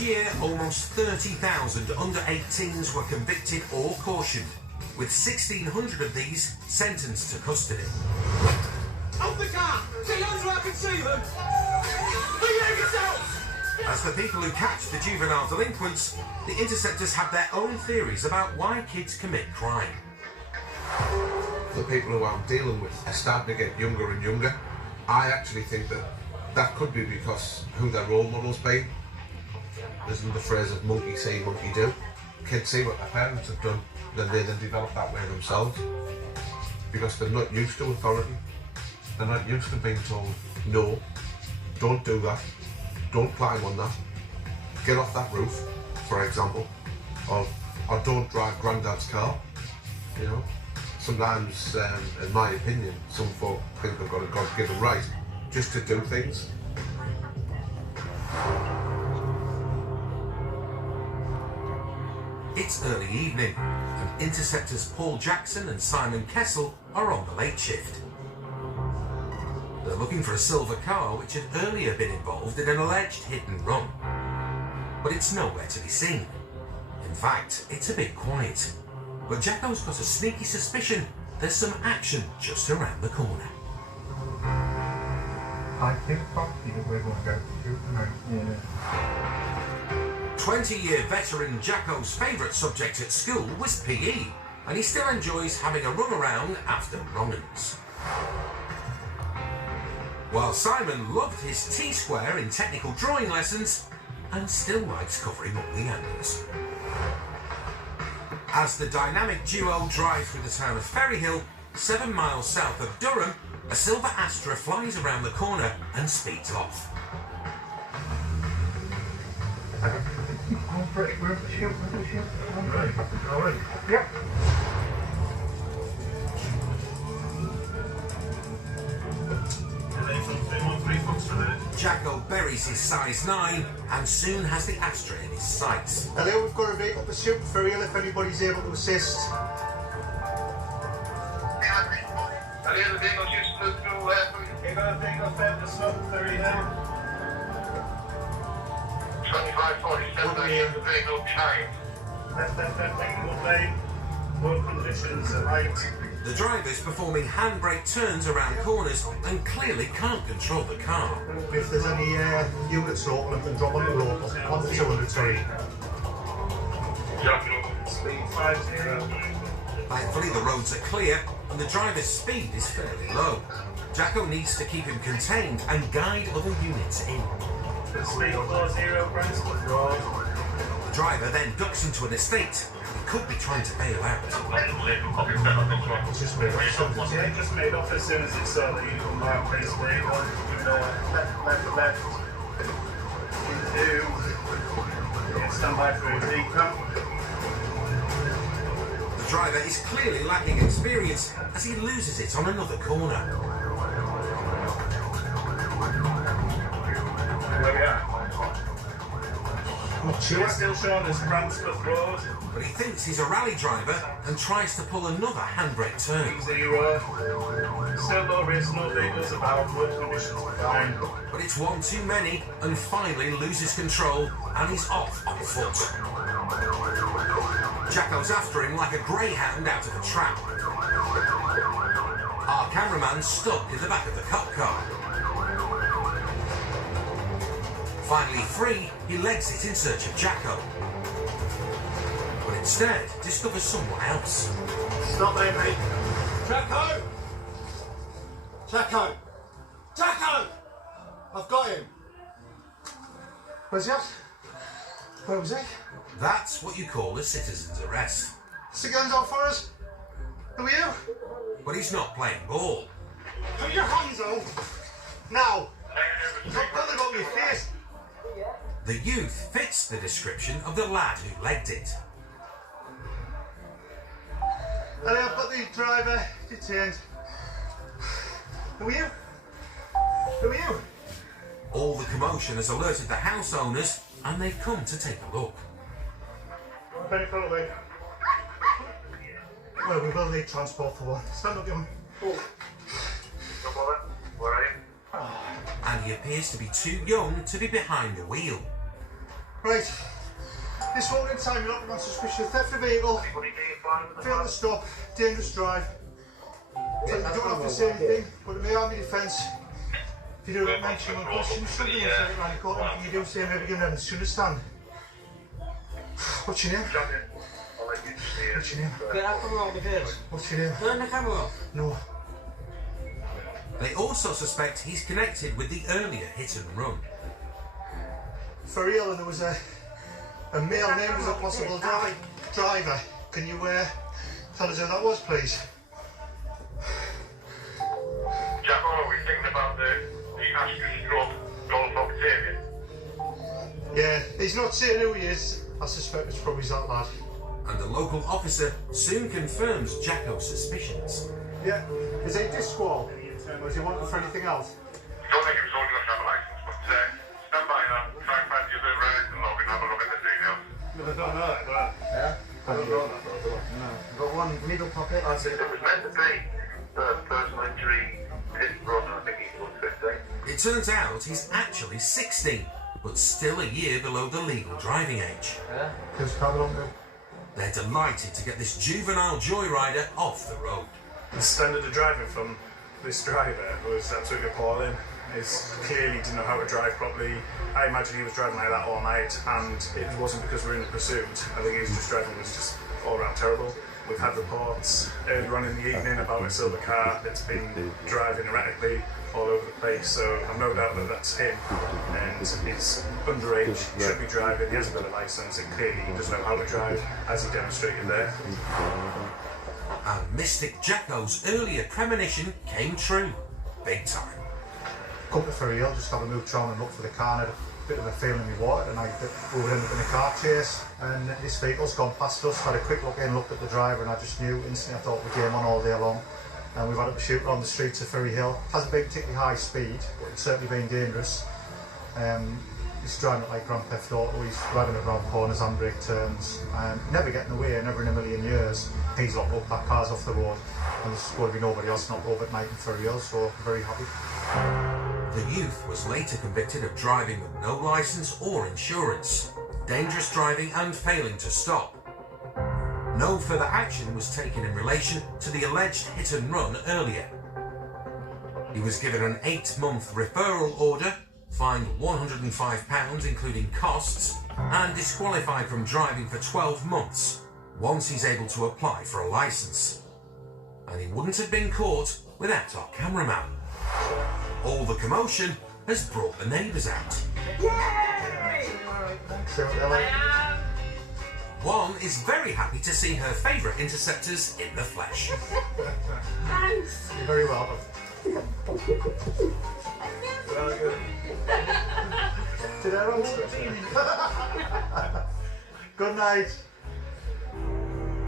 Last year, almost 30,000 under-18s were convicted or cautioned, with 1,600 of these sentenced to custody. Off the car! Get on so I can see them! Behave yourselves! As for people who catch the juvenile delinquents, the interceptors have their own theories about why kids commit crime. The people who I'm dealing with are starting to get younger and younger. I actually think that could be because who their role models be. Isn't the phrase of monkey see, monkey do? Kids see what their parents have done, then they develop that way themselves. Because they're not used to authority. They're not used to being told, no, don't do that, don't climb on that, get off that roof, for example, or don't drive granddad's car, you know. Sometimes, in my opinion, some folk think they've got a God-given right just to do things. It's early evening, and interceptors Paul Jackson and Simon Kessel are on the late shift. They're looking for a silver car which had earlier been involved in an alleged hit and run. But it's nowhere to be seen. In fact, it's a bit quiet. But Jacko's got a sneaky suspicion there's some action just around the corner. I think probably that we're going to go to shoot tonight. Yeah. 20-year veteran Jacko's favourite subject at school was PE, and he still enjoys having a run around after wrong-uns. While Simon loved his T-square in technical drawing lessons and still likes covering all the angles. As the dynamic duo drive through the town of Ferryhill, 7 miles south of Durham, a silver Astra flies around the corner and speeds off. I'm pretty good to shoot. I'm ready. All right. Yep. Jacko buries his size 9 and soon has the Astra in his sights. Hello, we've got a vehicle pursuit for real if anybody's able to assist. Hello, the vehicle just moved through You got a vehicle found the smoke very now. 2547, I hear the vehicle behind. That vehicle lane. Road conditions are right. The driver's performing handbrake turns around corners and clearly can't control the car. If there's any units open, I can drop on the road. On the 200, sorry. Speed 50. Thankfully, the roads are clear and the driver's speed is fairly low. Jacko needs to keep him contained and guide other units in. Speed 40, Bransford Road. The driver then ducks into an estate. He could be trying to bail out. Just made off as soon as it saw that you come back, basically. Left. Into. Stand by for a decom. The driver is clearly lacking experience as he loses it on another corner. Where we are? We're still showing us Bransford Road. But he thinks he's a rally driver and tries to pull another handbrake turn. 0. Still low risk, no vehicles about, road conditions are fine. But it's one too many and finally loses control and he's off on foot. Jacko's after him like a greyhound out of a trap. Our cameraman's stuck in the back of the cop car. Finally free, he legs it in search of Jacko. But instead discovers someone else. Stop there, mate. Jacko! Jacko! Jacko! I've got him! Where's that? Where was it? That's what you call a citizen's arrest. Stick your hands out for us. Who are you? But he's not playing ball. Put your hands out. Now. Don't pull it over your face. The youth fits the description of the lad who legged it. Hello, I've got the driver detained. Who are you? Who are you? All the commotion has alerted the house owners and they've come to take a look. Very far away. Well, we will need transport for one. Stand up, young. No bother. Where are you? And he appears to be too young to be behind the wheel. Right. This moment in time, you're looking on suspicion of theft of vehicle, failure to stop, dangerous drive. So you don't have to say anything, but in my army defence, if you do not mention or question something, you'll say it right, you got anything you do, say maybe give them evidence to understand. What's your name? What's your name? Get that camera off the face. What's your name? Turn the camera off. No. They also suspect he's connected with the earlier hit and run. For real, and there was a male named as a possible driver. Can you tell us who that was, please? Jack, what are we thinking about the Astra Stroke Golf Octavian? Yeah, he's not saying who he is. I suspect it's probably that lad. And the local officer soon confirms Jacko's suspicions. Yeah. Is he disc squall? Or is he wanting for anything else? Don't think he was old enough to have a license, but stand by now, try and find the other resident log and have a look at the details. No, I don't know that, do I? Yeah? I don't know that, do I? No. Got one middle pocket. That's it. It was meant to be personal injury, hit and run, I think he was 15. It turns out he's actually 16, but still a year below the legal driving age. Yeah? Who's coming on now? They're delighted to get this juvenile joyrider off the road. The standard of driving from this driver was absolutely appalling. He clearly didn't know how to drive properly. I imagine he was driving like that all night, and it wasn't because we were in the pursuit. I think his driving was just all around terrible. We've had reports earlier on in the evening about a silver car that's been driving erratically all over the place, so I've no doubt that that's him. And he's underage, should be driving, he hasn't got a licence, and clearly he doesn't know how to drive, as he demonstrated there. And Mystic Jacko's earlier premonition came true. Big time. Come to Ferry Hill, just have a mooch around and look for the car, and had a bit of a feeling in my water tonight that we would end up in a car chase, and this vehicle's gone past us. Had a quick look in, looked at the driver, and I just knew instantly. I thought the game on all day long, and we've had a pursuit on the streets of Ferry Hill. Hasn't been particularly high speed, but it's certainly been dangerous. He's driving it like Grand Theft Auto. He's driving it around corners, handbrake turns, never getting away, never in a million years. He's locked up, that car's off the road, and there's going to be nobody else knocked over at night in Ferry Hill, so I'm very happy. The youth was later convicted of driving with no licence or insurance, dangerous driving and failing to stop. No further action was taken in relation to the alleged hit and run earlier. He was given an 8-month referral order, fined £105 including costs, and disqualified from driving for 12 months once he's able to apply for a licence. And he wouldn't have been caught without our cameraman. All the commotion has brought the neighbours out. One is very happy to see her favourite interceptors in the flesh. Thanks. You're very welcome. Did I answer? Good night.